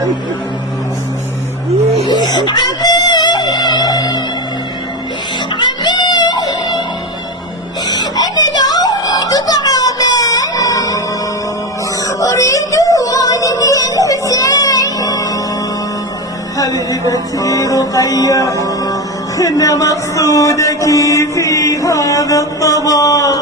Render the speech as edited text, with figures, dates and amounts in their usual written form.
أنا لا أريد طعاما، أريد والدي الحسين. هل ابنتي رقية إن مقصودك في هذا الطبق